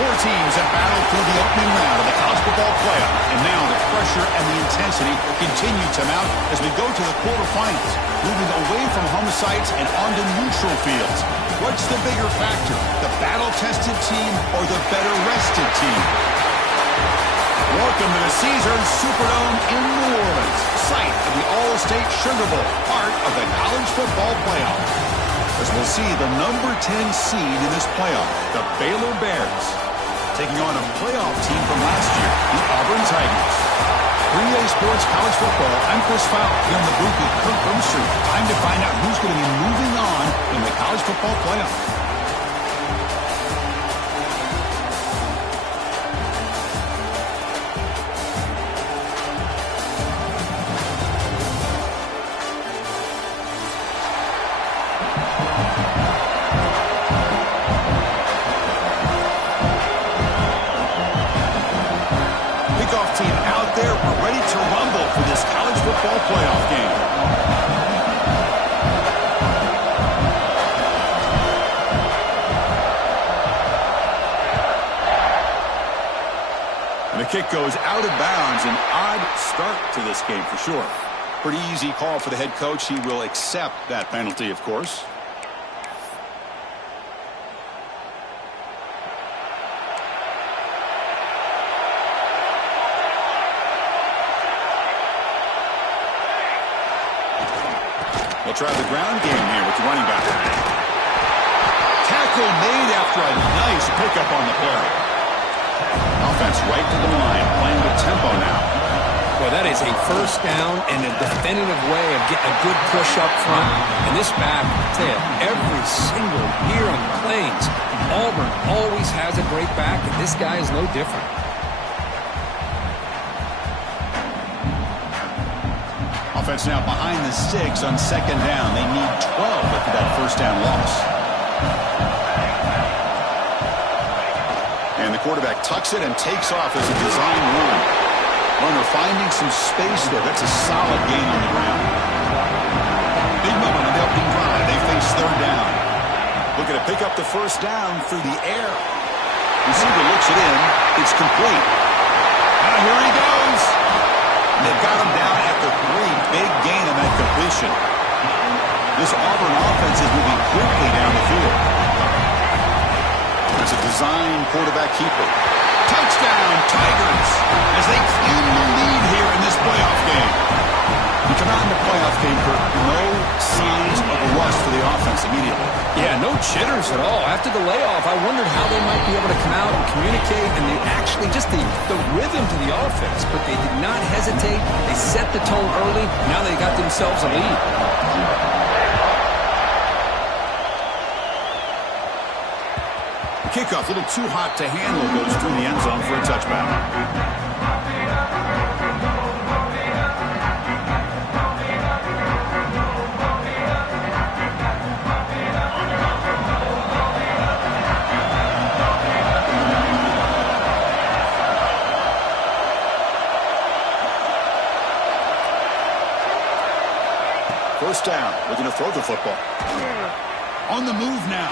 Four teams have battled through the opening round of the college football playoff, and now the pressure and the intensity continue to mount as we go to the quarterfinals, moving away from home sites and onto neutral fields. What's the bigger factor, the battle-tested team or the better-rested team? Welcome to the Caesars Superdome in New Orleans, site of the All-State Sugar Bowl, part of the college football playoff. As we'll see the number 10 seed in this playoff, the Baylor Bears, taking on a playoff team from last year, the Auburn Tigers. 3A Sports College Football, I'm Chris Fowler, here in the booth with Kirk Herbstreit. Time to find out who's going to be moving on in the college football playoff. Football playoff game. And the kick goes out of bounds. An odd start to this game for sure. Pretty easy call for the head coach. He will accept that penalty, of course. They'll try the ground game here with the running back. Tackle made after a nice pickup on the play. Offense right to the line, playing with tempo now. Well, that is a first down and a definitive way of getting a good push up front. And this back, I tell you, every single year on the Plains, Auburn always has a great back, and this guy is no different. Offense now behind the 6 on second down. They need 12 after that first down loss. And the quarterback tucks it and takes off as a design run. Runner finding some space there. That's a solid gain on the ground. Big moment on the opening drive. They face third down. Looking to pick up the first down through the air. Receiver looks it in. It's complete. Now here he goes. They've got him down at the 3. Big gain on that completion. This Auburn offense is moving quickly down the field. It's a design quarterback keeper. Touchdown, Tigers, as they claim the lead here in this playoff game. You come out in the playoff game, Kirk, no signs of a rust for the offense immediately. Yeah, no jitters at all. After the layoff, I wondered how they might be able to come out and communicate, and they actually just the rhythm to the offense, but they did not hesitate. They set the tone early. Now they got themselves a lead. The kickoff, a little too hot to handle, goes through the end zone for a touchback. First down, looking to throw the football. On the move now.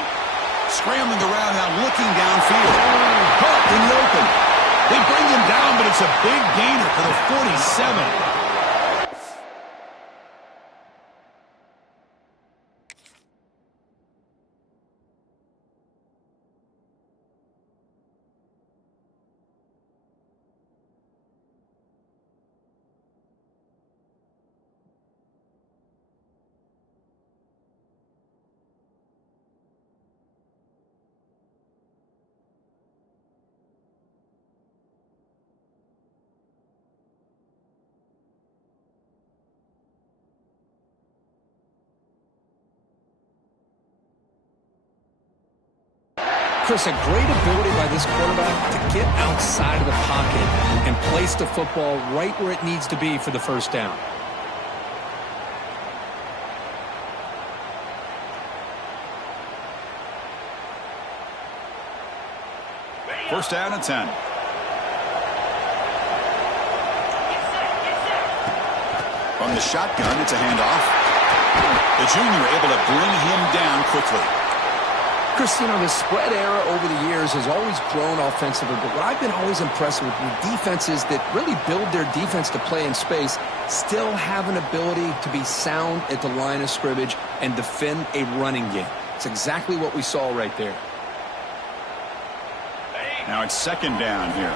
Scrambling around now, looking downfield. Caught in the open. They bring him down, but it's a big gainer for the 47. Chris, a great ability by this quarterback to get outside of the pocket and place the football right where it needs to be for the first down. First down and 10. From the shotgun, it's a handoff. The junior able to bring him down quickly. Chris, the spread era over the years has always grown offensively, but what I've been always impressed with defenses that really build their defense to play in space still have an ability to be sound at the line of scrimmage and defend a running game. It's exactly what we saw right there. Now it's second down here.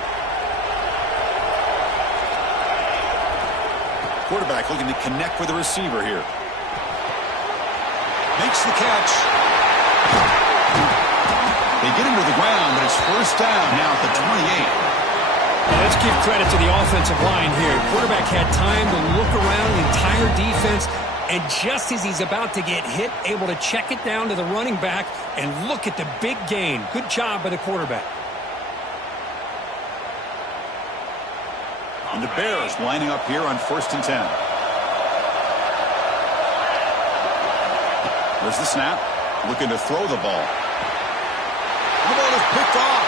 Quarterback looking to connect with the receiver here. Makes the catch. They get him to the ground, but it's first down now at the 28. Let's give credit to the offensive line here. Quarterback had time to look around the entire defense, and just as he's about to get hit, able to check it down to the running back and look at the big gain. Good job by the quarterback. And the Bears lining up here on 1st and 10. There's the snap. Looking to throw the ball. The ball is picked off.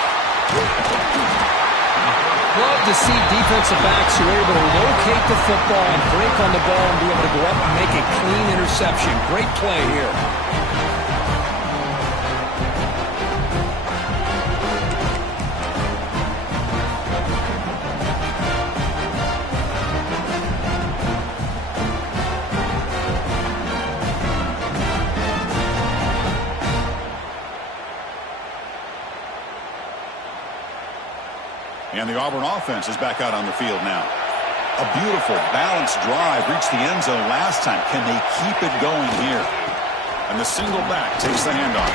Love to see defensive backs who are able to locate the football and break on the ball and be able to go up and make a clean interception. Great play here. And the Auburn offense is back out on the field now. A beautiful, balanced drive reached the end zone last time. Can they keep it going here? And the single back takes the handoff.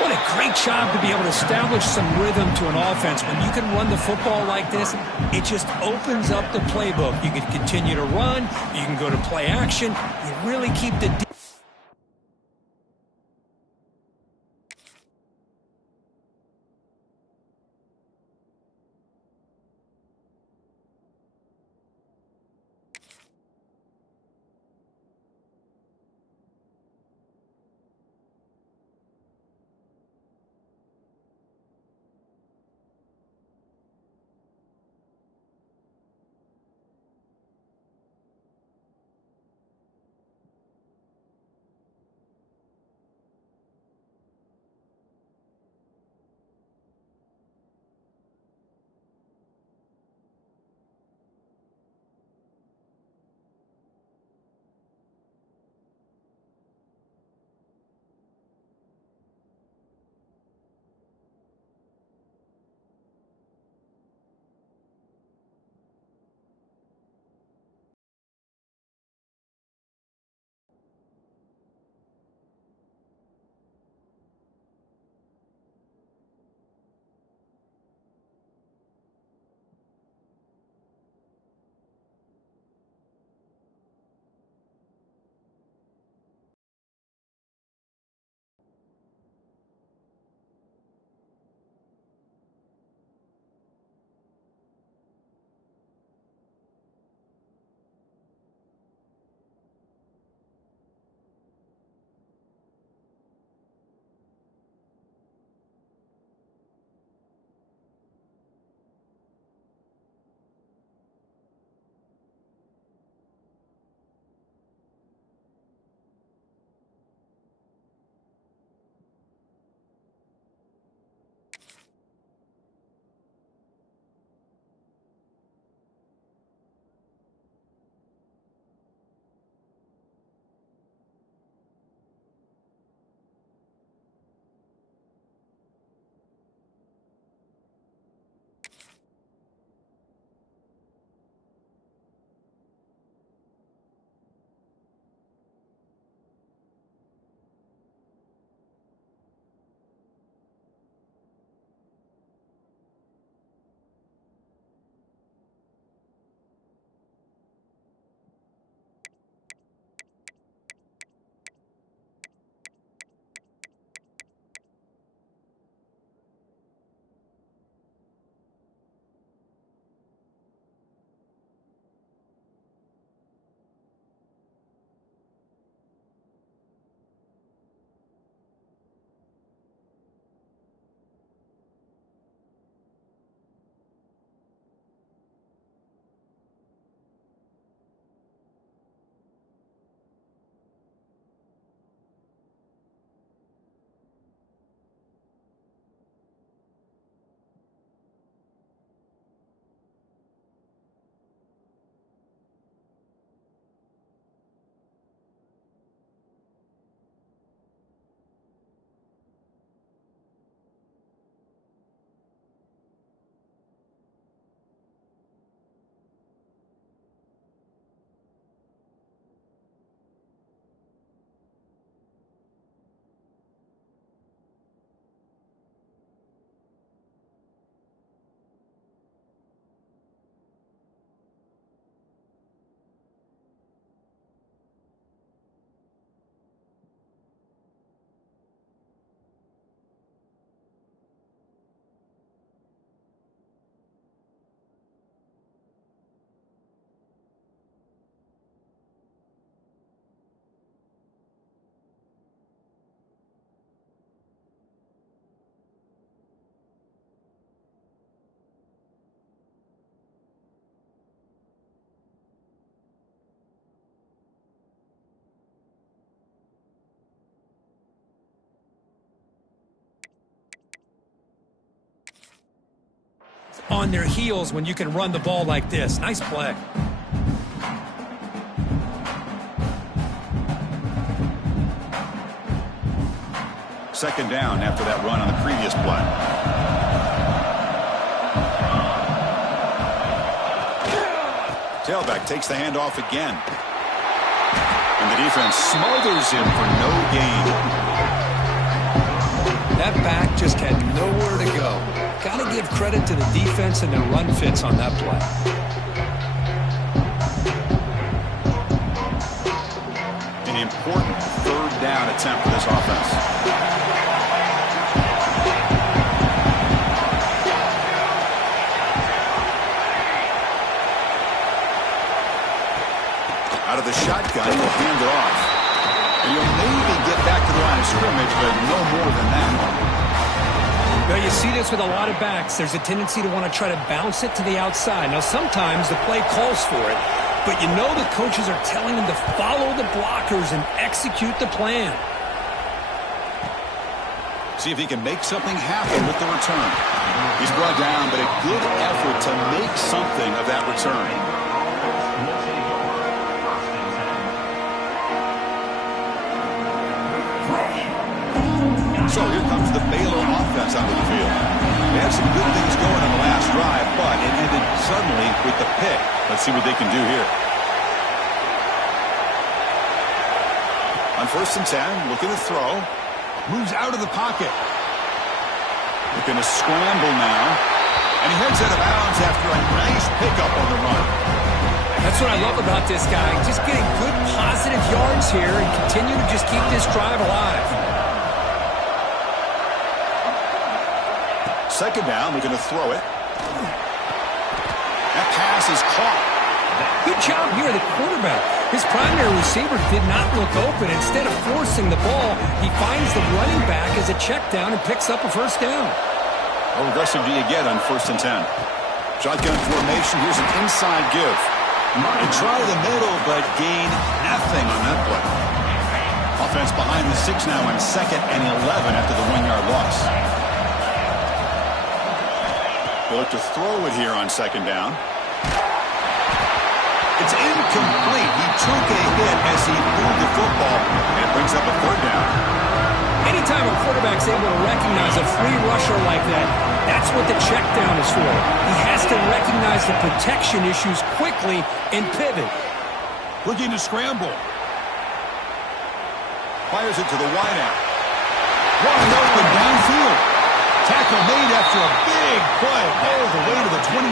What a great job to be able to establish some rhythm to an offense. When you can run the football like this, it just opens up the playbook. You can continue to run. You can go to play action. You really keep the on their heels when you can run the ball like this. Nice play. Second down after that run on the previous play. Tailback takes the handoff again. And the defense smothers him for no gain. That back just had nowhere to go. Got to give credit to the defense and their run fits on that play. An important third down attempt for this offense. Out of the shotgun, he'll hand it off. And he'll maybe get back to the line of scrimmage, but no more than that. Well, you see this with a lot of backs. There's a tendency to want to try to bounce it to the outside. Now, sometimes the play calls for it, but you know the coaches are telling them to follow the blockers and execute the plan. See if he can make something happen with the return. He's brought down, but a good effort to make something of that return. So here comes the Baylor offense onto the field. They had some good things going on the last drive, but it ended suddenly with the pick. Let's see what they can do here. On 1st and 10, looking to throw. Moves out of the pocket. Looking to scramble now. And he heads out of bounds after a nice pickup on the run. That's what I love about this guy. Just getting good positive yards here and continue to just keep this drive alive. Second down, looking to throw it. That pass is caught. Good job here, the quarterback. His primary receiver did not look open. Instead of forcing the ball, he finds the running back as a check down and picks up a first down. How aggressive do you get on 1st and 10? Shotgun formation. Here's an inside give. They try the middle, but gain nothing on that play. Offense behind the 6 now on 2nd and 11 after the 1-yard loss. They look to throw it here on 2nd down. It's incomplete. He took a hit as he moved the football, and it brings up a 3rd down. Anytime a quarterback's able to recognize a free rusher like that, that's what the check down is for. He has to recognize the protection issues quickly and pivot. Looking to scramble. Fires it to the wideout. Wide open downfield. Tackle made after a big play all the way to the 27.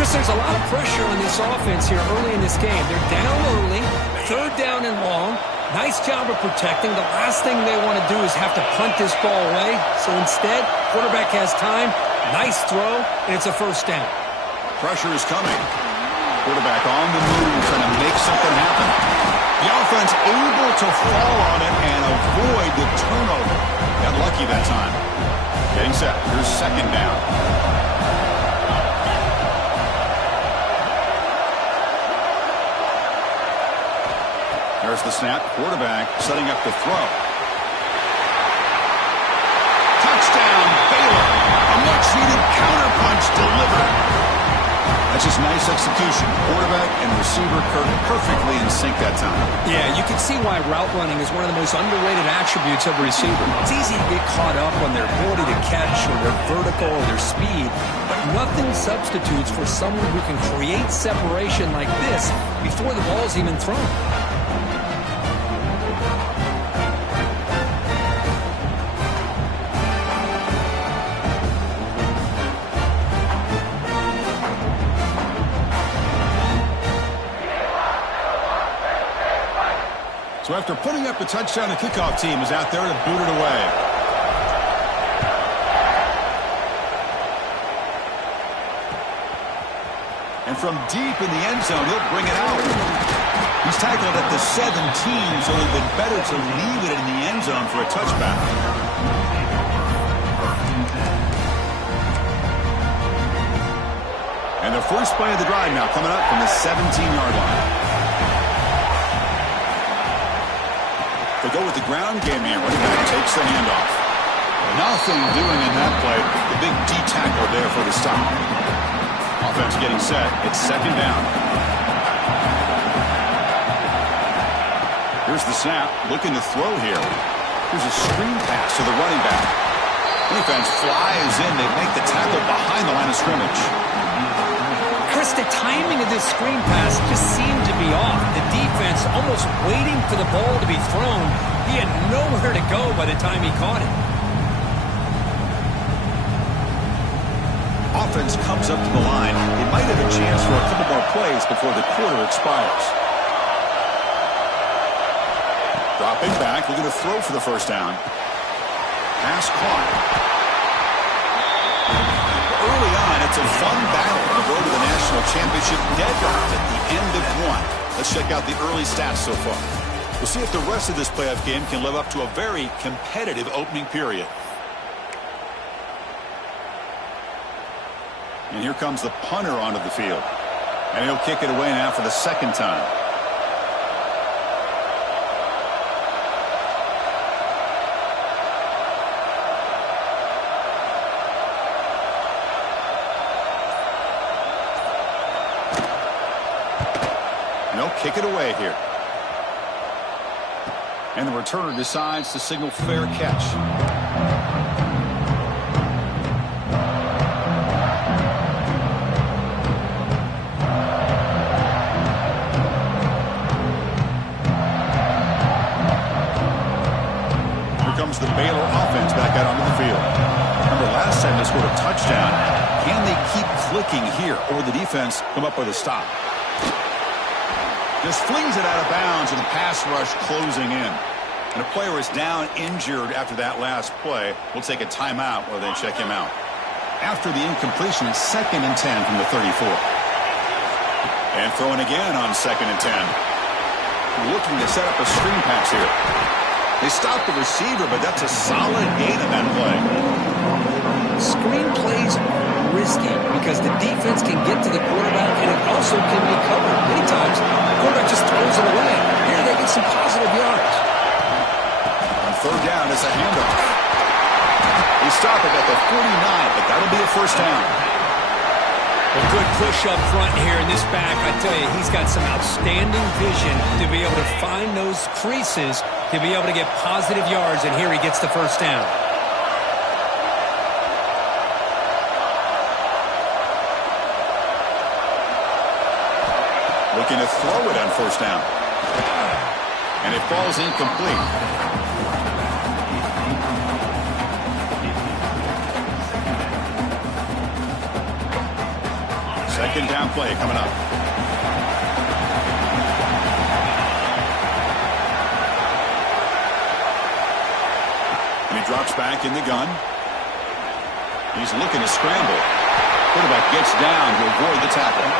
Chris, there's a lot of pressure on this offense here early in this game. They're down early, 3rd down and long. Nice job of protecting. The last thing they want to do is have to punt this ball away. So instead, quarterback has time, nice throw, and it's a first down. Pressure is coming. Quarterback on the move, trying to make something happen. The offense able to fall on it and avoid the turnover. Got lucky that time. Getting set. Here's 2nd down. There's the snap. Quarterback setting up the throw. Touchdown, Baylor. A much-needed counterpunch delivered. That's just nice execution. Quarterback and receiver perfectly in sync that time. Yeah, you can see why route running is one of the most underrated attributes of a receiver. It's easy to get caught up on their ability to catch or their vertical or their speed, but nothing substitutes for someone who can create separation like this before the ball's even thrown. So after putting up a touchdown, the kickoff team is out there to boot it away. And from deep in the end zone, he'll bring it out. He's tackled at the 17, so it would have been better to leave it in the end zone for a touchback. And the first play of the drive now coming up from the 17-yard line. They go with the ground game here. Running back takes the handoff. Nothing doing in that play. The big D tackle there for the stop. Offense getting set. It's second down. Here's the snap. Looking to throw here. Here's a screen pass to the running back. Defense flies in. They make the tackle behind the line of scrimmage. Chris, the timing of this screen pass just seemed to be off. The defense almost waiting for the ball to be thrown. He had nowhere to go by the time he caught it. Offense comes up to the line. They might have a chance for a couple more plays before the quarter expires. Dropping back, looking to throw for the first down. Pass caught. Early on, it's a fun battle on the road to the national championship deadlocked at the end of one. Let's check out the early stats so far. We'll see if the rest of this playoff game can live up to a very competitive opening period. And here comes the punter onto the field. And he'll kick it away now for the second time. Kick it away here. And the returner decides to signal fair catch. Here comes the Baylor offense back out onto the field. Remember, last time they scored a touchdown. Can they keep clicking here, or will the defense come up with a stop? Just flings it out of bounds, and the pass rush closing in. And a player is down injured after that last play. We'll take a timeout while they check him out. After the incompletion, it's 2nd and 10 from the 34. And throwing again on 2nd and 10. Looking to set up a screen pass here. They stopped the receiver, but that's a solid gain on that play. Screen plays are risky because the defense can get to the quarterback, and it also can be covered. Many times, the quarterback just throws it away. Here they get some positive yards. On third down, it's a handoff. They stop it at the 49, but that'll be a first down. A good push up front here in this back. I tell you, he's got some outstanding vision to be able to find those creases, to be able to get positive yards, and here he gets the first down. Looking to throw it on first down. And it falls incomplete. Second down play coming up. And he drops back in the gun. He's looking to scramble. Quarterback gets down to avoid the tackle.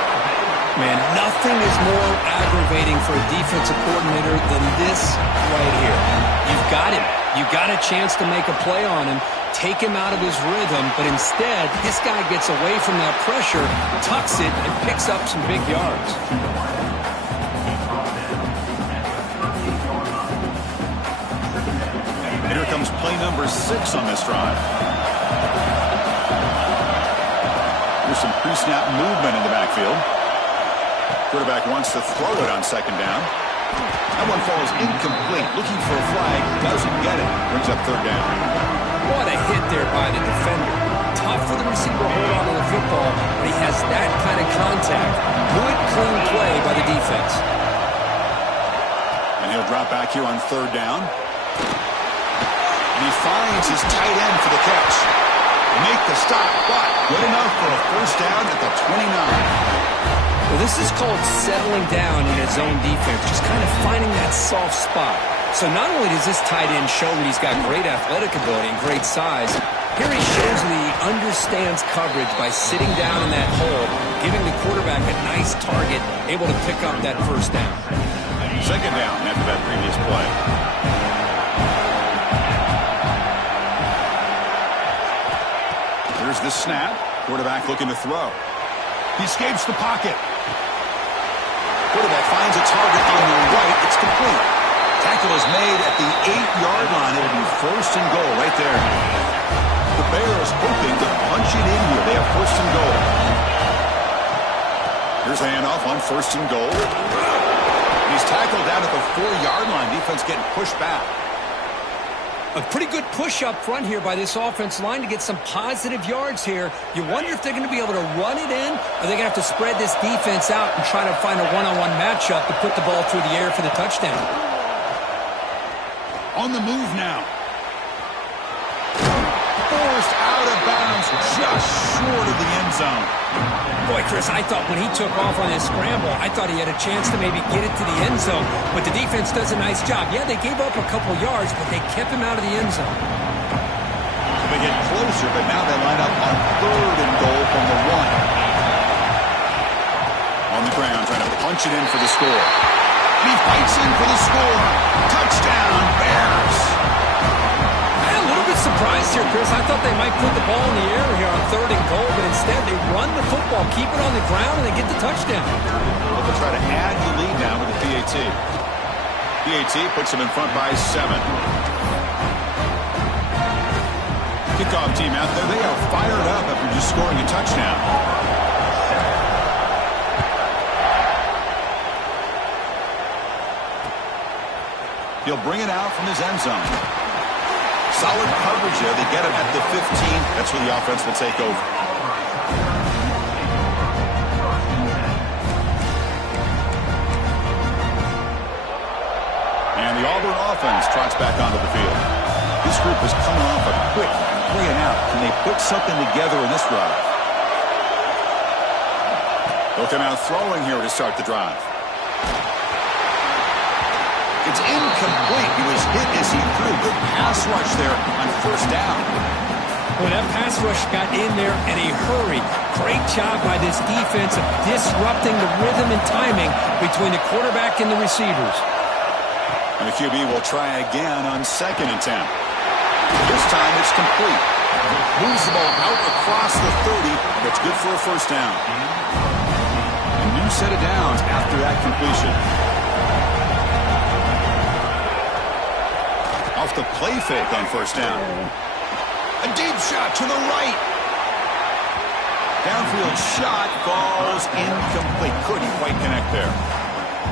Man, nothing is more aggravating for a defensive coordinator than this right here. You've got him. You've got a chance to make a play on him, take him out of his rhythm, but instead, this guy gets away from that pressure, tucks it, and picks up some big yards. And here comes play number 6 on this drive. There's some pre-snap movement in the backfield. Quarterback wants to throw it on second down. That one falls incomplete. Looking for a flag. Doesn't get it. Brings up third down. What a hit there by the defender. Tough for the receiver to hold on to the football, but he has that kind of contact. Good, clean play by the defense. And he'll drop back here on third down. And he finds his tight end for the catch. Make the stop, but good enough for a first down at the 29. Well, this is called settling down in his own defense, just kind of finding that soft spot. So not only does this tight end show that he's got great athletic ability and great size, here he shows that he understands coverage by sitting down in that hole, giving the quarterback a nice target, able to pick up that first down. Second down after that previous play. Here's the snap. Quarterback looking to throw. He escapes the pocket. Quarterback finds a target on the right. It's complete. Tackle is made at the 8-yard line. It'll be first and goal right there. the Bears hoping to punch it in here. They have first and goal. Here's a handoff on first and goal. He's tackled down at the 4-yard line. Defense getting pushed back. A pretty good push up front here by this offense line to get some positive yards here. You wonder if they're going to be able to run it in, or they're going to have to spread this defense out and try to find a one-on-one matchup to put the ball through the air for the touchdown. On the move now. Forced out of bounds, just short of the end zone. Boy, Chris, I thought when he took off on his scramble, I thought he had a chance to maybe get it to the end zone. But the defense does a nice job. Yeah, they gave up a couple yards, but they kept him out of the end zone. They get closer, but now they line up on third and goal from the 1. On the ground, trying to punch it in for the score. And he fights in for the score. Touchdown, Bears. I'm a little bit surprised here, Chris. I thought they might put the ball in the air here on third and goal, but instead they run the football, keep it on the ground, and they get the touchdown. Well, they'll try to add the lead now with the PAT. PAT puts them in front by 7. Kickoff team out there. They are fired up after just scoring a touchdown. He'll bring it out from his end zone. Solid coverage there. They get him at the 15. That's where the offense will take over. And the Auburn offense trots back onto the field. This group is coming off a quick 3 and out. Can they put something together in this drive? They'll come out throwing here to start the drive. It's incomplete. He was hit as he threw. Good pass rush there on first down. Well, that pass rush got in there in a hurry. Great job by this defense of disrupting the rhythm and timing between the quarterback and the receivers. And the QB will try again on 2nd and 10. This time it's complete. Moves the ball out across the 30. That's good for a first down. A new set of downs after that completion. Off the play fake on first down. A deep shot to the right. Downfield shot falls incomplete. Couldn't quite connect there.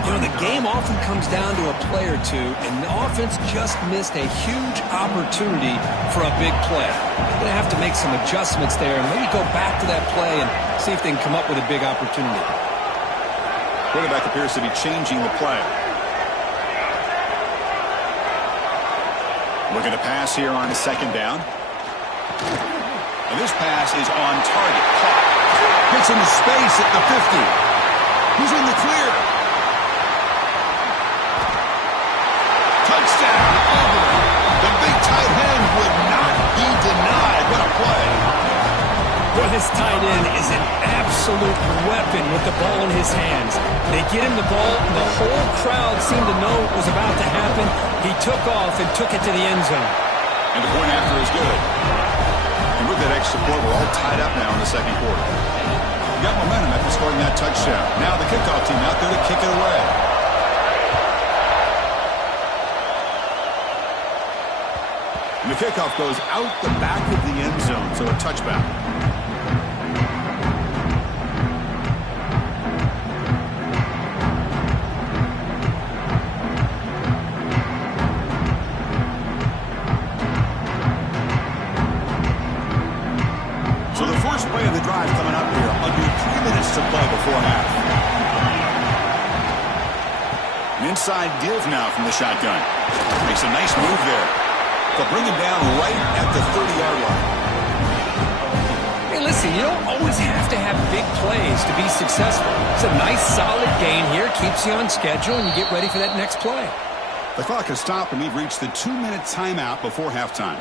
You know, the game often comes down to a play or two, and the offense just missed a huge opportunity for a big play. They're going to have to make some adjustments there and maybe go back to that play and see if they can come up with a big opportunity. Quarterback appears to be changing the play. Looking to pass here on 2nd down. And this pass is on target. Gets into space at the 50. He's in the clear. Touchdown, Auburn. The big tight end would not be denied. What a play. Well, this tight end is an absolute weapon with the ball in his hands. They get him the ball, and the whole crowd seemed to know it was about to happen. He took off and took it to the end zone. And the point after is good. And with that extra point, we're all tied up now in the second quarter. We got momentum after scoring that touchdown. Now the kickoff team out there to kick it away. And the kickoff goes out the back of the end zone, so a touchback. So the first play of the drive coming up here. Under 3 minutes to play before half. An inside give now from the shotgun. Makes a nice move there. They'll bring him down right at the 30-yard line. Hey, listen, you don't always have to have big plays to be successful. It's a nice, solid gain here. Keeps you on schedule, and you get ready for that next play. The clock has stopped, and we've reached the 2-minute timeout before halftime.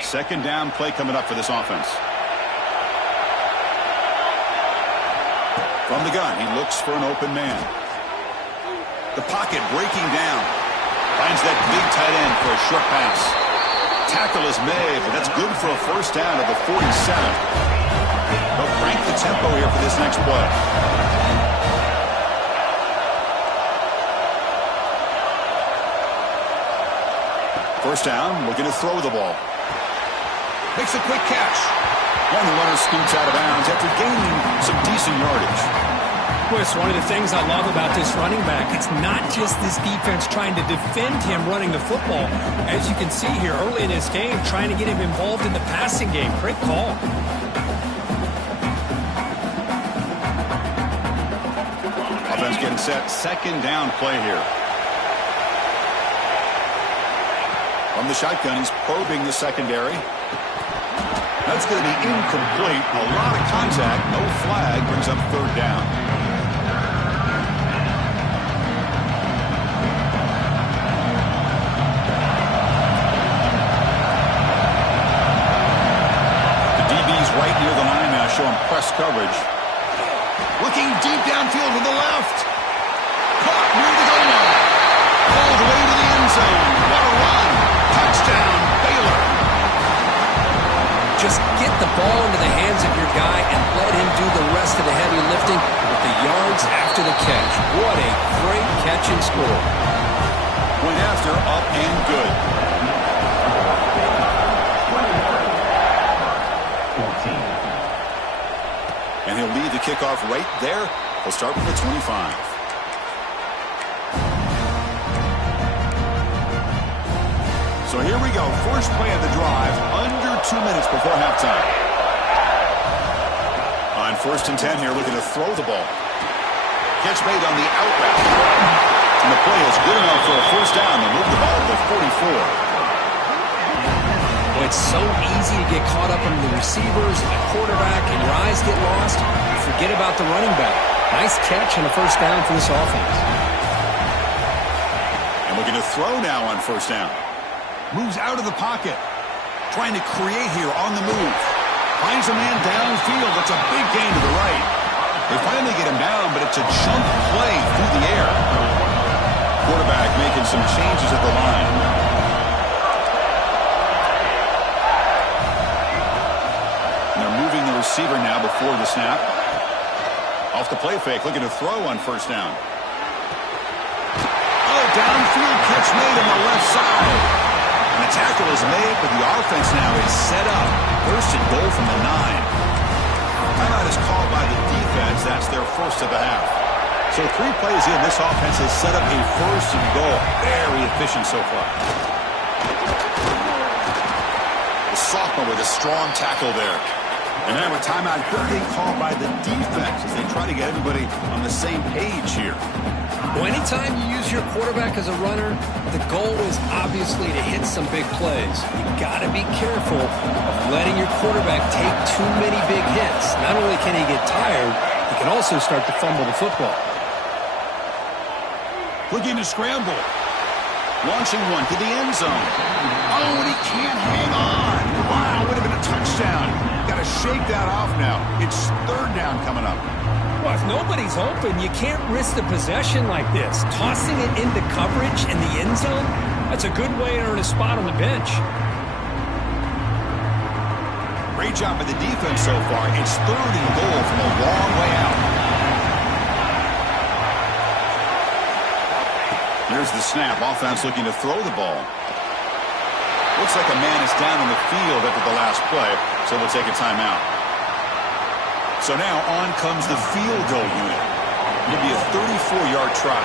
Second down play coming up for this offense. From the gun, he looks for an open man. The pocket breaking down. Finds that big tight end for a short pass. Tackle is made, but that's good for a first down at the 47. They'll crank the tempo here for this next play. First down, looking to throw the ball. Makes a quick catch. And the runner scoots out of bounds after gaining some decent yardage. Well, it's one of the things I love about this running back. It's not just this defense trying to defend him running the football. As you can see here early in this game, trying to get him involved in the passing game. Great call. Offense getting set. Second down play here. From the shotgun, he's probing the secondary. That's going to be incomplete. A lot of contact. No flag. Brings up third down. The DB's right near the line now, showing press coverage. Looking deep downfield to the left. Caught near the goal line. All the way to the end zone. What a run. Touchdown, Baylor. Just get the ball into the hands of your guy and let him do the rest of the heavy lifting with the yards after the catch. What a great catch and score. Went after, up and good. And he'll lead the kickoff right there. He'll start with the 25. So here we go. First play of the drive. Under 2 minutes before halftime. On 1st and 10 here, looking to throw the ball. Catch made on the out route. And the play is good enough for a first down to move the ball to the 44. Well, it's so easy to get caught up in the receivers and the quarterback, and your eyes get lost. Forget about the running back. Nice catch and a first down for this offense. And looking to throw now on first down. Moves out of the pocket. Trying to create here on the move. Finds a man downfield. That's a big gain to the right. They finally get him down, but it's a chunk play through the air. Quarterback making some changes at the line. And they're moving the receiver now before the snap. Off the play fake, looking to throw on first down. Oh, downfield catch made on the left side. And the tackle is made, but the offense now is set up. First and goal from the 9. Timeout is called by the defense. That's their first of the half. So 3 plays in, this offense has set up a first and goal. Very efficient so far. The sophomore with a strong tackle there. And now a timeout being called by the defense as they try to get everybody on the same page here. Well, anytime you use your quarterback as a runner, the goal is obviously to hit some big plays. You've got to be careful of letting your quarterback take too many big hits. Not only can he get tired, he can also start to fumble the football. Looking to scramble. Launching one to the end zone. Oh, and he can't hang on. Wow, would have been a touchdown. Got to shake that off now. It's third down coming up. Well, if nobody's open, you can't risk the possession like this. Tossing it into coverage in the end zone, that's a good way to earn a spot on the bench. Great job by the defense so far. It's third and goal from a long way out. Here's the snap. Offense looking to throw the ball. Looks like a man is down on the field after the last play, so we'll take a timeout. So now on comes the field goal unit. It'll be a 34-yard try.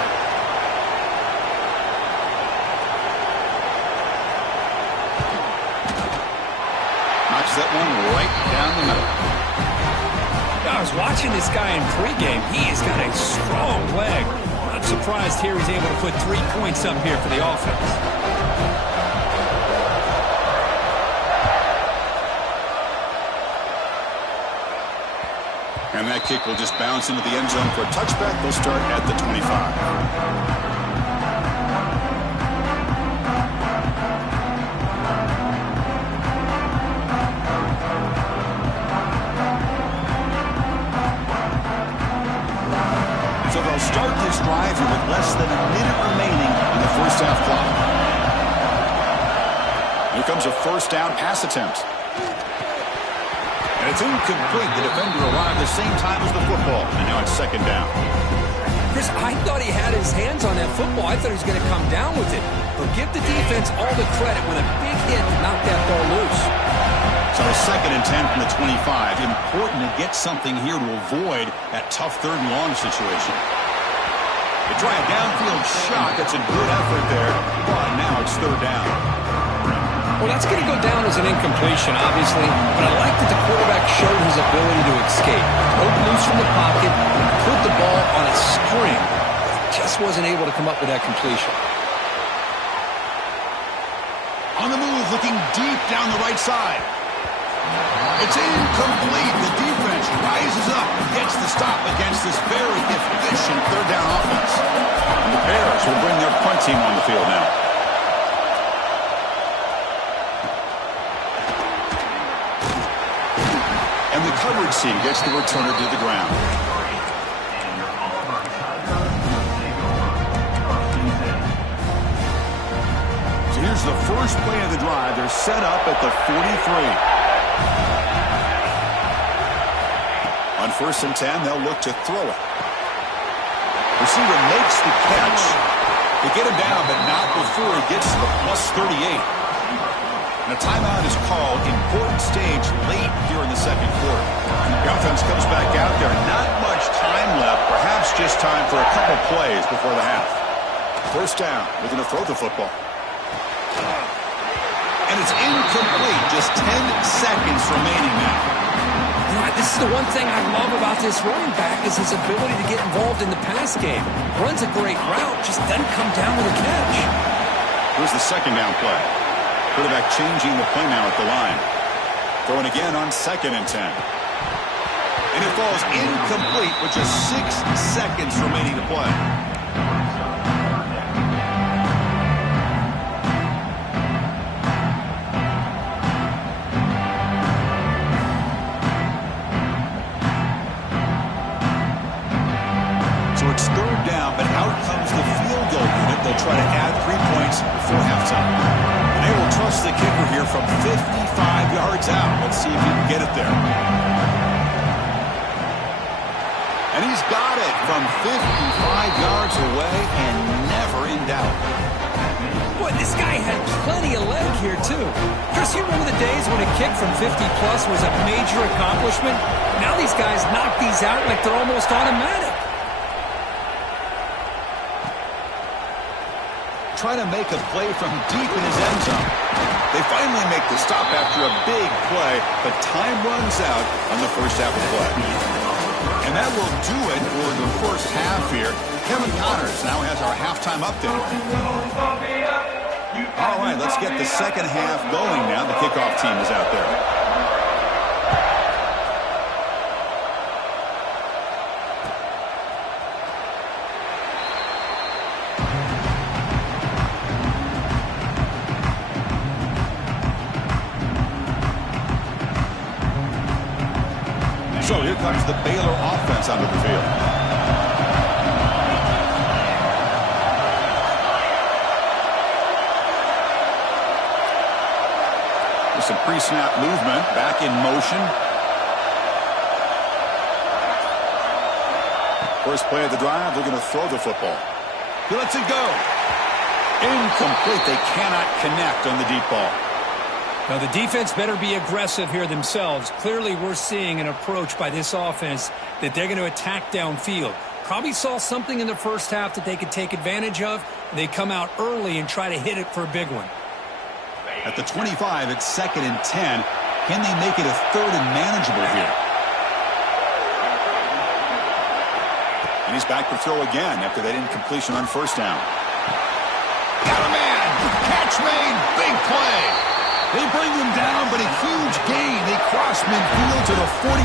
Knocks that one right down the middle. I was watching this guy in pregame. He has got a strong leg. Not surprised here he's able to put 3 points up here for the offense. And that kick will just bounce into the end zone for a touchback. They'll start at the 25. So they'll start this drive here with less than a minute remaining in the first half clock. Here comes a first down pass attempt. And it's incomplete. The defender arrived the same time as the football. And now it's second down. Chris, I thought he had his hands on that football. I thought he was going to come down with it. But give the defense all the credit with a big hit to knock that ball loose. So 2nd and 10 from the 25. Important to get something here to avoid that tough 3rd and long situation. They try a downfield shot. That's a good effort there. But now it's 3rd down. Well, that's going to go down as an incompletion, obviously. But I like that the quarterback showed his ability to escape. Broke loose from the pocket, put the ball on a string. Just wasn't able to come up with that completion. On the move, looking deep down the right side. It's incomplete. The defense rises up and gets the stop against this very efficient 3rd down offense. And the Bears will bring their punt team on the field now. And the coverage team gets the returner to the ground. So here's the first play of the drive. They're set up at the 43. On 1st and 10, they'll look to throw it. Receiver makes the catch. They get him down, but not before he gets to the +38. And a timeout is called. Important stage late here in the 2nd quarter. The offense comes back out there. Not much time left. Perhaps just time for a couple plays before the half. 1st down. Looking to throw the football. And it's incomplete. Just 10 seconds remaining now. This is the one thing I love about this running back is his ability to get involved in the pass game. Runs a great route, just doesn't come down with a catch. Here's the 2nd down play. Quarterback changing the play now at the line. Throwing again on 2nd and 10. And it falls incomplete with just 6 seconds remaining to play. It's 3rd down, but out comes the field goal unit. They'll try to add 3 points before halftime. And they will trust the kicker here from 55 yards out. Let's see if he can get it there. And he's got it from 55 yards away and never in doubt. Boy, this guy had plenty of leg here, too. Chris, you remember the days when a kick from 50-plus was a major accomplishment? Now these guys knock these out like they're almost automatic. Trying to make a play from deep in his end zone. They finally make the stop after a big play, but time runs out on the 1st half of play. And that will do it for the 1st half here. Kevin Connors now has our halftime update. All right, let's get the 2nd half going now. The kickoff team is out there. So here comes the Baylor offense onto the field. There's some pre-snap movement. Back in motion. First play of the drive, they're going to throw the football. He lets it go. Incomplete. They cannot connect on the deep ball. Now, the defense better be aggressive here themselves. Clearly, we're seeing an approach by this offense that they're going to attack downfield. Probably saw something in the 1st half that they could take advantage of. They come out early and try to hit it for a big one. At the 25, it's 2nd and 10. Can they make it a 3rd and manageable here? And he's back to throw again after that incompletion on 1st down. Got a man! Catch made! Big play! They bring him down, but a huge gain. They cross midfield to the 49.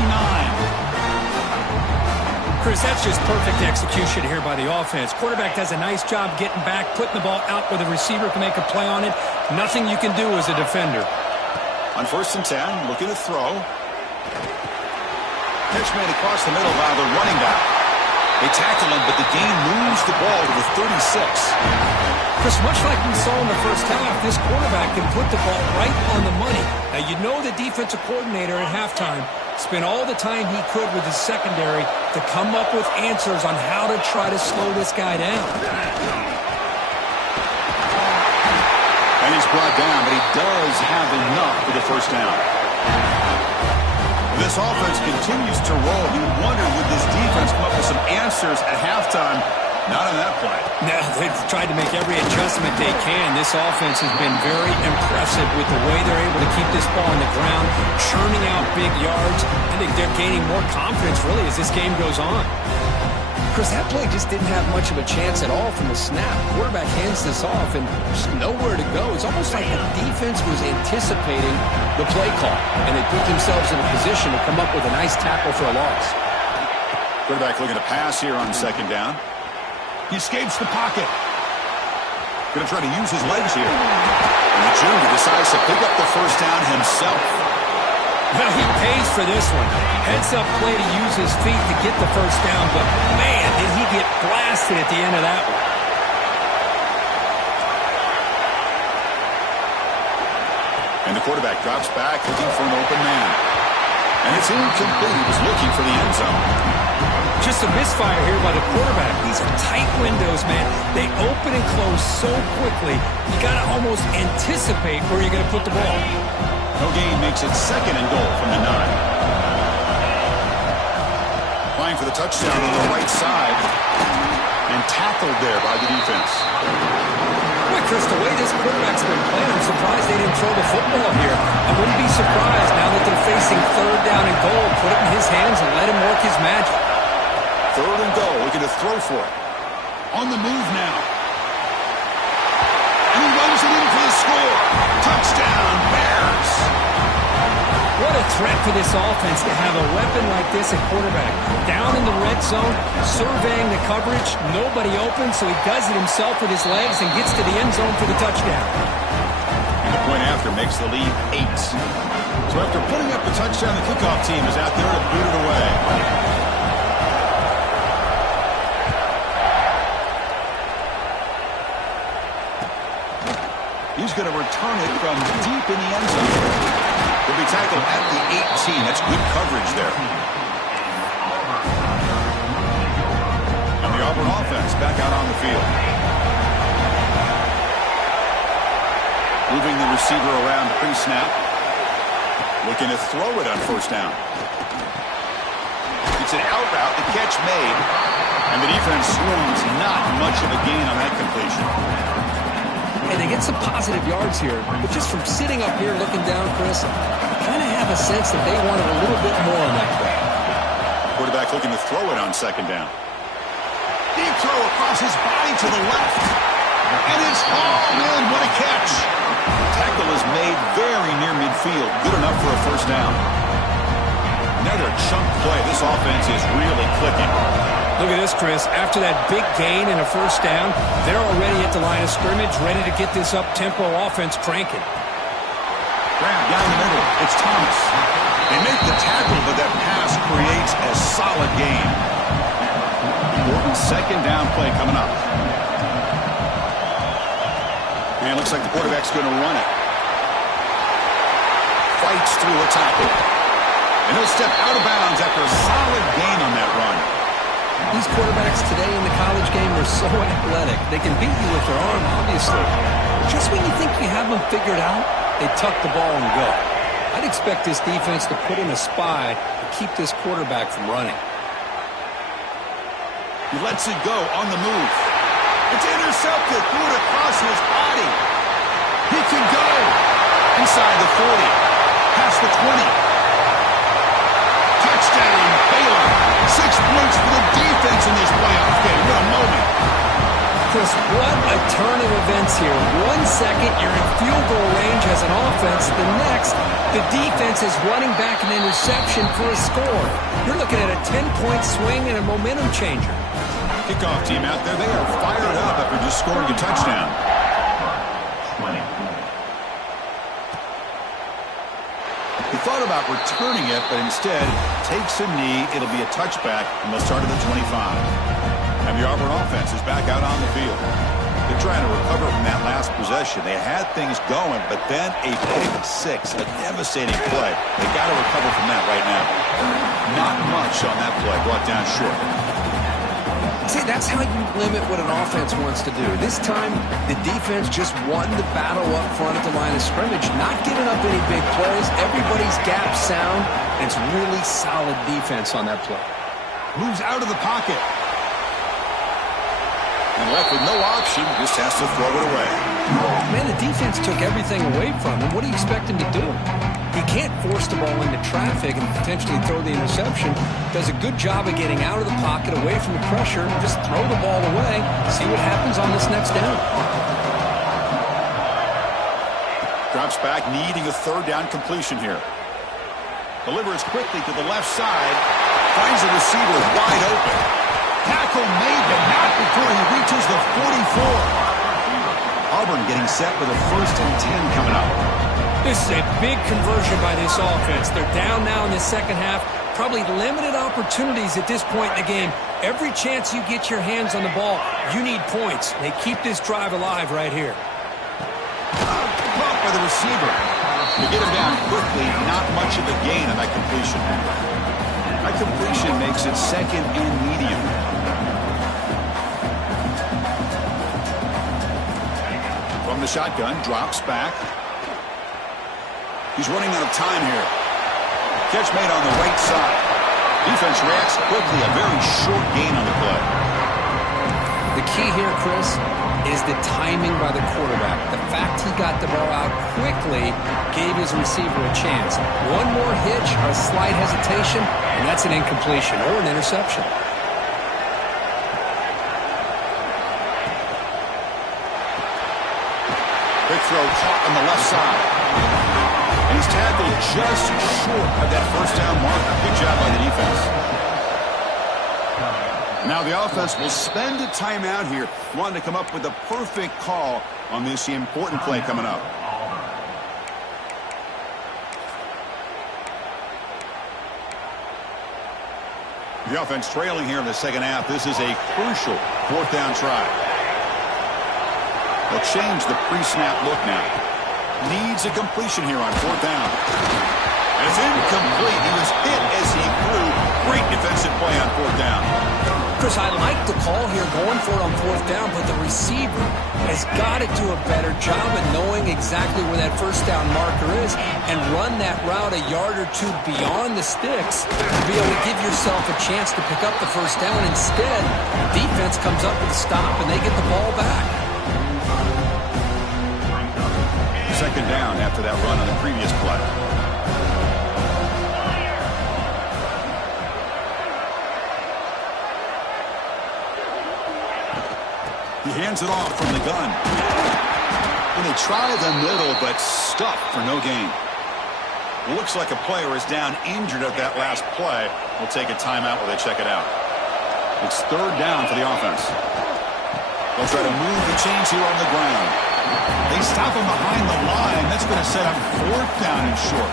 Chris, that's just perfect execution here by the offense. Quarterback does a nice job getting back, putting the ball out where the receiver can make a play on it. Nothing you can do as a defender. On 1st and 10, looking to throw. Catch made across the middle by the running back. They tackle him, but the gain moves the ball to the 36. Chris, much like we saw in the first half, this quarterback can put the ball right on the money. Now, you know the defensive coordinator at halftime spent all the time he could with his secondary to come up with answers on how to try to slow this guy down. And he's brought down, but he does have enough for the first down. This offense continues to roll. You wonder, would this defense come up with some answers at halftime? Not on that play. No, they've tried to make every adjustment they can. This offense has been very impressive with the way they're able to keep this ball on the ground, churning out big yards. I think they're gaining more confidence, really, as this game goes on. Chris, that play just didn't have much of a chance at all from the snap. Quarterback hands this off, and there's nowhere to go. It's almost like the defense was anticipating the play call, and they put themselves in a position to come up with a nice tackle for a loss. Quarterback looking to pass here on second down. He escapes the pocket. Going to try to use his legs here. And the junior decides to pick up the first down himself. Well, he pays for this one. Heads-up play to use his feet to get the first down, but man, did he get blasted at the end of that one. And the quarterback drops back looking for an open man. And it's incomplete. He was looking for the end zone. Just a misfire here by the quarterback. These are tight windows, man. They open and close so quickly, you got to almost anticipate where you're going to put the ball. No gain makes it second and goal from the 9. Applying for the touchdown on the right side. And tackled there by the defense. Boy, Chris, the way this quarterback's been playing, I'm surprised they didn't throw the football here. I wouldn't be surprised now that they're facing third down and goal. Put it in his hands and let him work his magic. Third and goal, looking to throw for it. On the move now. And he runs it in for the score. Touchdown, Bears. What a threat for this offense to have a weapon like this at quarterback. Down in the red zone, surveying the coverage. Nobody open, so he does it himself with his legs and gets to the end zone for the touchdown. And the point after makes the lead 8. So after putting up the touchdown, the kickoff team is out there to boot it away. He's going to return it from deep in the end zone. He'll be tackled at the 18. That's good coverage there. And the Auburn offense back out on the field. Moving the receiver around pre-snap. Looking to throw it on first down. It's an out route, the catch made. And the defense swarms, not much of a gain on that completion. And they get some positive yards here, but just from sitting up here looking down, Chris, I kind of have a sense that they wanted a little bit more on that play. Quarterback looking to throw it on second down. Deep throw across his body to the left. And it's hauled in. What a catch. Tackle is made very near midfield. Good enough for a first down. Another chunk play. This offense is really clicking. Look at this, Chris. After that big gain and a first down, they're already at the line of scrimmage, ready to get this up-tempo offense cranking. Grab down the middle. It's Thomas. They make the tackle, but that pass creates a solid gain. Important second down play coming up. And it looks like the quarterback's going to run it. Fights through a tackle. And he'll step out of bounds after a solid gain on that run. These quarterbacks today in the college game are so athletic. They can beat you with their arm, obviously. Just when you think you have them figured out, they tuck the ball and go. I'd expect this defense to put in a spy to keep this quarterback from running. He lets it go on the move. It's intercepted. Threw it across his body. He can go. Inside the 40. Past the 20. Touchdown, Baylor. 6 points for the defense in this playoff game. What a moment. Chris, what a turn of events here. 1 second, you're in field goal range as an offense. The next, the defense is running back an interception for a score. You're looking at a 10-point swing and a momentum changer. Kickoff team out there, they are fired up after just scoring a touchdown. He thought thought about returning it, but instead takes a knee. It'll be a touchback, and they'll start at the 25. And the Auburn offense is back out on the field. They're trying to recover from that last possession. They had things going, but then a pick six, a devastating play. They got to recover from that right now. Not much on that play, brought down short. See, that's how you limit what an offense wants to do. This time, the defense just won the battle up front at the line of scrimmage, not giving up any big plays. Everybody's gap sound, and it's really solid defense on that play. Moves out of the pocket. And left with no option, just has to throw it away. Man, the defense took everything away from him. What do you expect him to do? He can't force the ball into traffic and potentially throw the interception. Does a good job of getting out of the pocket, away from the pressure, and just throw the ball away. See what happens on this next down. Drops back, needing a third down completion here. Delivers quickly to the left side. Finds the receiver wide open. Tackle made, but not before he reaches the 44. Auburn getting set with a 1st and 10 coming up. This is a big conversion by this offense. They're down now in the second half. Probably limited opportunities at this point in the game. Every chance you get your hands on the ball, you need points. They keep this drive alive right here. Caught by the receiver. To get him down quickly, not much of a gain on that completion. That completion makes it 2nd and medium. From the shotgun, drops back. He's running out of time here. Catch made on the right side. Defense reacts quickly. A very short gain on the play. The key here, Chris, is the timing by the quarterback. The fact he got the ball out quickly gave his receiver a chance. One more hitch or a slight hesitation, and that's an incompletion or an interception. Quick throw caught on the left side. And he's tackled just short of that 1st down marker. Good job by the defense. Now the offense will spend a timeout here, wanting to come up with the perfect call on this important play coming up. The offense trailing here in the second half. This is a crucial 4th down try. They'll change the pre-snap look now. Needs a completion here on 4th down. And it's incomplete. He was hit as he threw. Great defensive play on 4th down. Chris, I like the call here going for it on 4th down, but the receiver has got to do a better job of knowing exactly where that 1st down marker is and run that route a yard or two beyond the sticks to be able to give yourself a chance to pick up the 1st down. Instead, defense comes up with a stop and they get the ball back. 2nd down after that run on the previous play. He hands it off from the gun. And they try the middle, but stuck for no gain. Looks like a player is down injured at that last play. We'll take a timeout while they check it out. It's 3rd down for the offense. They'll try to move the chains here on the ground. They stop him behind the line. That's going to set up 4th down and short.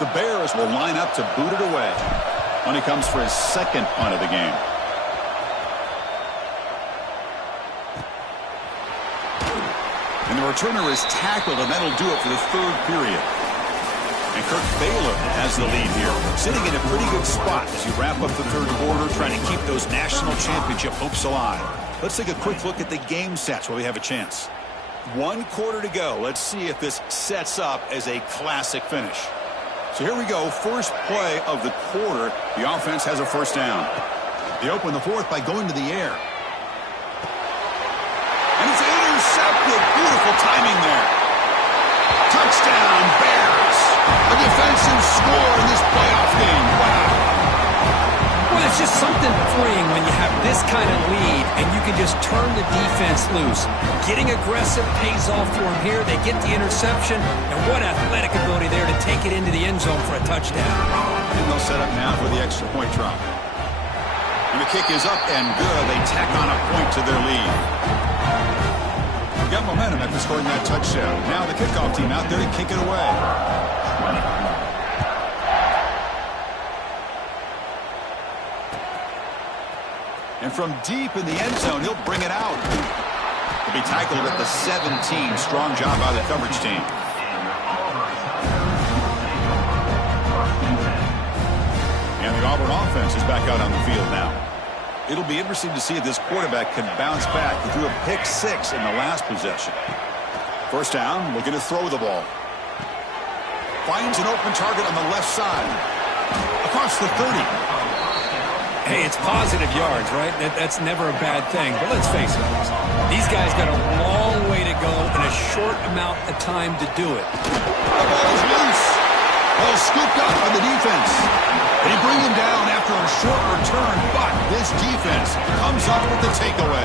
The Bears will line up to boot it away when he comes for his 2nd punt of the game. And the returner is tackled, and that'll do it for the 3rd period. And Kirk Baylor has the lead here, sitting in a pretty good spot as you wrap up the third quarter, trying to keep those national championship hopes alive. Let's take a quick look at the game stats while we have a chance. 1 quarter to go. Let's see if this sets up as a classic finish. So here we go. First play of the quarter. The offense has a first down. They open the fourth by going to the air. And it's intercepted. Beautiful timing there. Touchdown, Bears. A defensive score in this playoff game. Wow. Well, it's just something freeing when you have this kind of lead and you can just turn the defense loose. Getting aggressive pays off for them here. They get the interception, and what athletic ability there to take it into the end zone for a touchdown. And they'll set up now for the extra point try. And the kick is up and good. They tack on a point to their lead. Got momentum after scoring that touchdown. Now the kickoff team out there to kick it away. And from deep in the end zone, he'll bring it out. He'll be tackled at the 17. Strong job by the coverage team. And the Auburn offense is back out on the field now. It'll be interesting to see if this quarterback can bounce back. He threw a pick 6 in the last possession. First down, looking to throw the ball. Finds an open target on the left side. Across the 30. Hey, it's positive yards, right? That's never a bad thing. But let's face it, these guys got a long way to go in a short amount of time to do it. The ball is loose. Ball scooped up on the defense. They bring him down after a short return, but this defense comes up with the takeaway.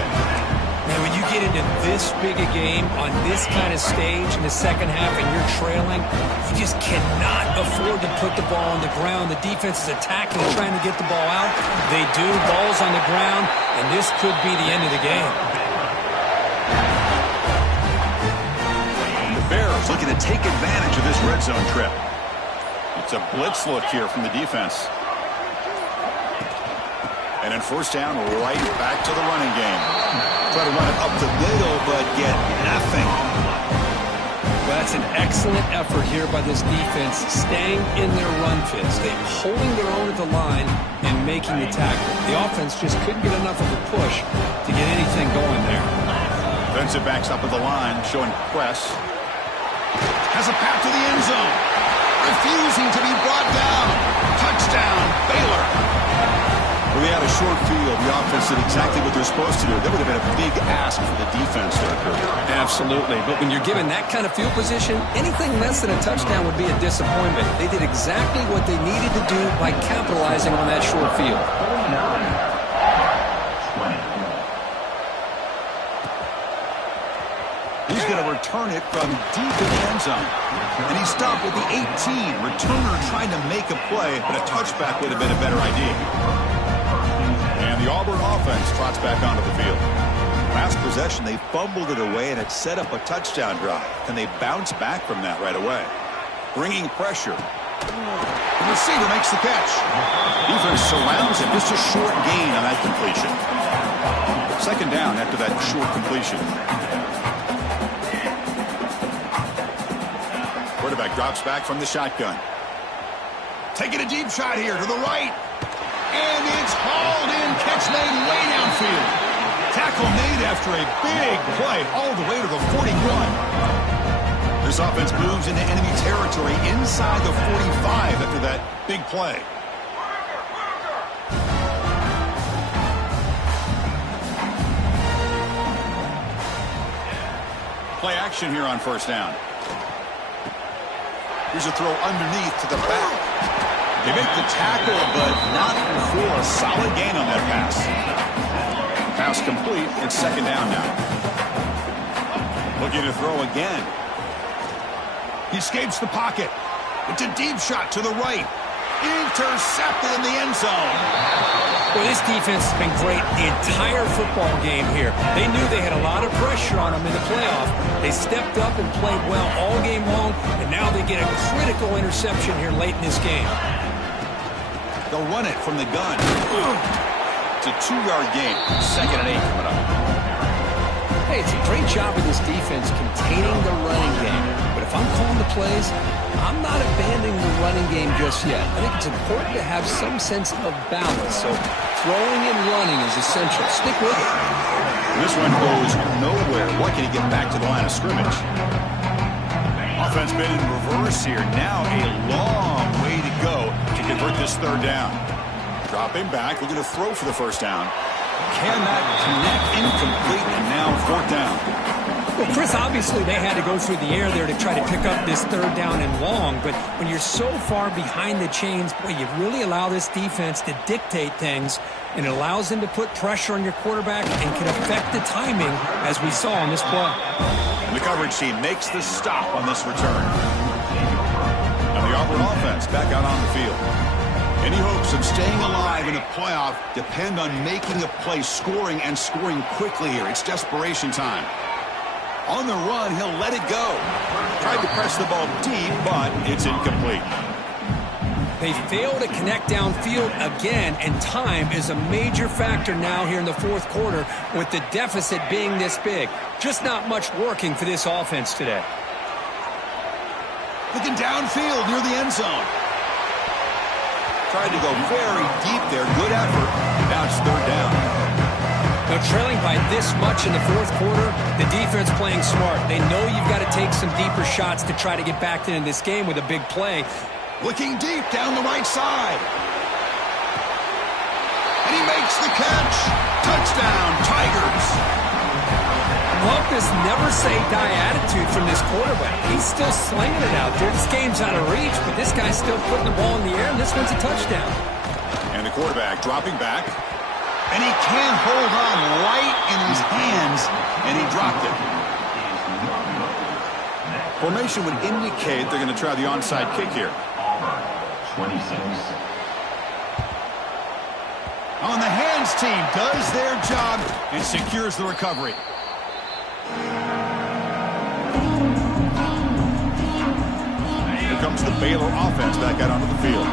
Man, when you get into this big a game on this kind of stage in the second half and you're trailing, you just cannot afford to put the ball on the ground. The defense is attacking and trying to get the ball out. They do. Ball's on the ground, and this could be the end of the game. The Bears looking to take advantage of this red zone trip. It's a blitz look here from the defense. And then first down, right back to the running game. Try to run it up the middle, but get nothing. Well, that's an excellent effort here by this defense, staying in their run fits. They're holding their own at the line and making the tackle. The offense just couldn't get enough of a push to get anything going there. Defensive backs up at the line, showing press. Has a path to the end zone. Refusing to be brought down. Touchdown, Baylor. Well, they had a short field. The offense did exactly what they're supposed to do. That would have been a big ask for the defense to occur. Absolutely. But when you're given that kind of field position, anything less than a touchdown would be a disappointment. They did exactly what they needed to do by capitalizing on that short field. He's going to return it from deep in the end zone. And he stopped with the 18. Returner trying to make a play, but a touchback would have been a better idea. And the Auburn offense trots back onto the field. Last possession, they fumbled it away, and it set up a touchdown drive. Can they bounce back from that right away? Bringing pressure. The receiver makes the catch. Defense surrounds him. Just a short gain on that completion. Second down after that short completion. Quarterback drops back from the shotgun. Taking a deep shot here to the right. And it's hauled in. Catch made way downfield. Tackle made after a big play all the way to the 41. This offense moves into enemy territory inside the 45 after that big play. Play action here on first down. Here's a throw underneath to the back. They make the tackle, but not before a solid gain on that pass. Pass complete. It's second down now. Looking to throw again. He escapes the pocket. It's a deep shot to the right. Intercepted in the end zone. Well, this defense has been great the entire football game here. They knew they had a lot of pressure on them in the playoff. They stepped up and played well all game long, and now they get a critical interception here late in this game. They'll run it from the gun. It's a 2-yard gain. Second and 8 coming up. Hey, it's a great job of this defense containing the running game. But if I'm calling the plays, I'm not abandoning the running game just yet. I think it's important to have some sense of balance. So throwing and running is essential. Stick with it. This one goes nowhere. What can he get back to the line of scrimmage? Offense been in reverse here. Now a long way to go to convert this third down. Dropping back, looking to throw for the first down. Can that connect? Incomplete, and now fourth down. Well, Chris, obviously they had to go through the air there to try to pick up this third down and long, but when you're so far behind the chains, boy, you really allow this defense to dictate things, and it allows them to put pressure on your quarterback and can affect the timing, as we saw on this play. And the coverage team makes the stop on this return. And the Auburn offense back out on the field. Any hopes of staying alive in a playoff depend on making a play, scoring, and scoring quickly here. It's desperation time. On the run, he'll let it go. Tried to press the ball deep, but it's incomplete. They fail to connect downfield again, and time is a major factor now here in the fourth quarter with the deficit being this big. Just not much working for this offense today. Looking downfield near the end zone. Tried to go very deep there. Good effort. Now it's third down. Now, trailing by this much in the fourth quarter, the defense playing smart. They know you've got to take some deeper shots to try to get back into this game with a big play. Looking deep down the right side. And he makes the catch. Touchdown, Tigers. Love this never-say-die attitude from this quarterback. He's still slinging it out there. This game's out of reach, but this guy's still putting the ball in the air, and this one's a touchdown. And the quarterback dropping back. And he can't hold on right in his hands, and he dropped it. Formation would indicate they're going to try the onside kick here. 26. On the hands team does their job and secures the recovery. Here comes the Baylor offense back out onto the field.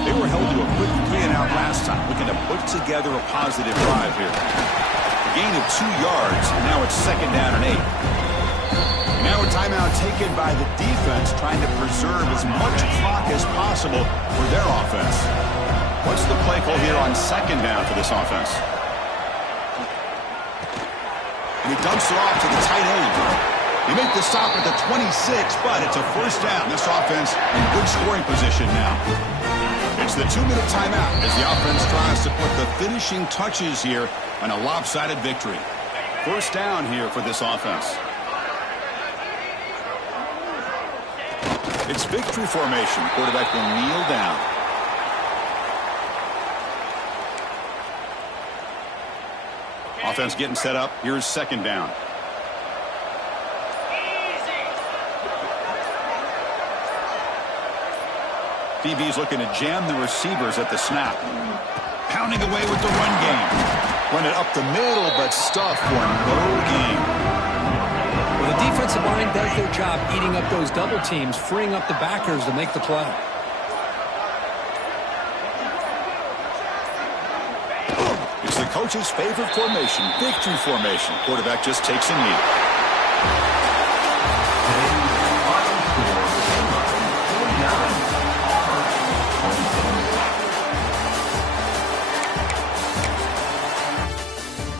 They were held to a quick 3-and-out last time, looking to put together a positive drive here. A gain of 2 yards, and now it's second down and 8. And now a timeout taken by the defense, trying to preserve as much clock as possible for their offense. What's the play call here on second down for this offense? And he dumps it off to the tight end. They make the stop at the 26, but it's a first down. This offense in good scoring position now. It's the 2-minute timeout as the offense tries to put the finishing touches here on a lopsided victory. First down here for this offense. It's victory formation. Quarterback will kneel down. Offense getting set up. Here's second down. DB's looking to jam the receivers at the snap. Pounding away with the run game. Run it up the middle, but stuffed for no gain. Well, the defensive line does their job eating up those double teams, freeing up the backers to make the play. It's the coach's favorite formation, victory formation. Quarterback just takes a knee.